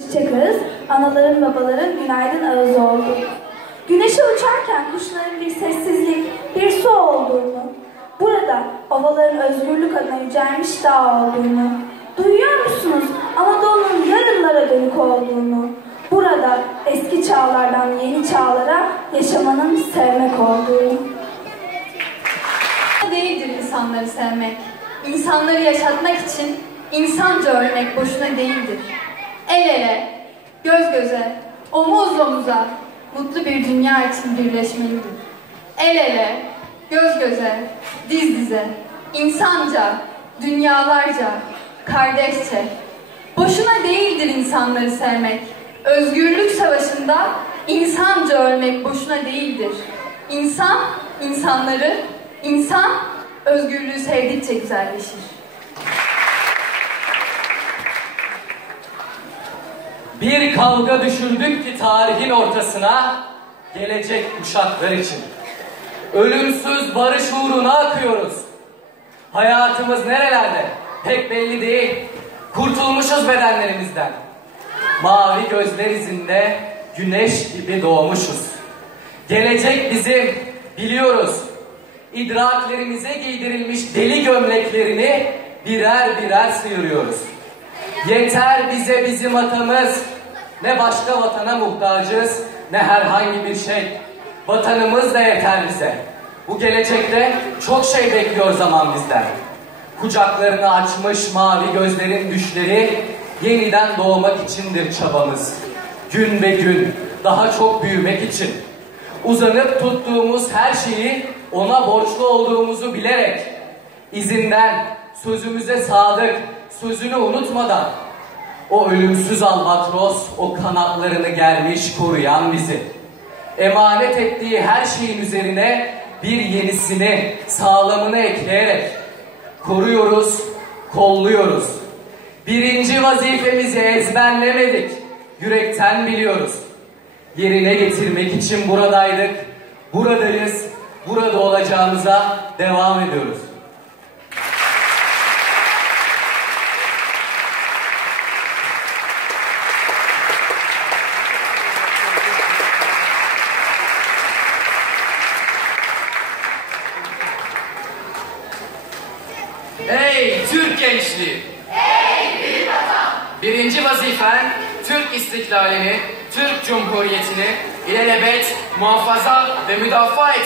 Çiçek ağız, anaların babaların günaydın ağızı oldu. Güneşe uçarken kuşların bir sessizlik, bir su olduğunu, burada ovaların özgürlük adına yücelmiş dağ olduğunu, duyuyor musunuz Anadolu'nun yarınlara dönük olduğunu, burada eski çağlardan yeni çağlara yaşamanın sevmek olduğunu. değildir insanları sevmek. İnsanları yaşatmak için insanca ölmek boşuna değildir. El ele, göz göze, omuz omuza mutlu bir dünya için birleşmelidir. El ele, göz göze, diz dize, insanca, dünyalarca, kardeşçe. Boşuna değildir insanları sevmek. Özgürlük savaşında insanca ölmek boşuna değildir. İnsan, insanları, insan özgürlüğü sevdikçe güzelleşir. Bir kavga düşürdük ki tarihin ortasına, gelecek kuşaklar için. Ölümsüz barış uğruna akıyoruz. Hayatımız nerelerde? Pek belli değil. Kurtulmuşuz bedenlerimizden. Mavi gözler izinde güneş gibi doğmuşuz. Gelecek bizim, biliyoruz. İdraklerimize giydirilmiş deli gömleklerini birer birer sıyırıyoruz. Yeter bize bizim atamız. Ne başka vatana muhtacız, ne herhangi bir şey. Vatanımız da yeter bize. Bu gelecekte çok şey bekliyor zaman bizden. Kucaklarını açmış mavi gözlerin düşleri yeniden doğmak içindir çabamız. Gün ve gün daha çok büyümek için. Uzanıp tuttuğumuz her şeyi ona borçlu olduğumuzu bilerek izinden, sözümüze sadık, sözünü unutmadan o ölümsüz albatros o kanatlarını germiş koruyan bizi. Emanet ettiği her şeyin üzerine bir yenisini, sağlamını ekleyerek koruyoruz, kolluyoruz. Birinci vazifemizi ezberlemedik, yürekten biliyoruz. Yerine getirmek için buradaydık, buradayız, burada olacağımıza devam ediyoruz. Ey Türk gençliği! Ey büyük atam! Birinci vazifen Türk istiklalini, Türk Cumhuriyeti'ni ilelebet muhafaza ve müdafaa et.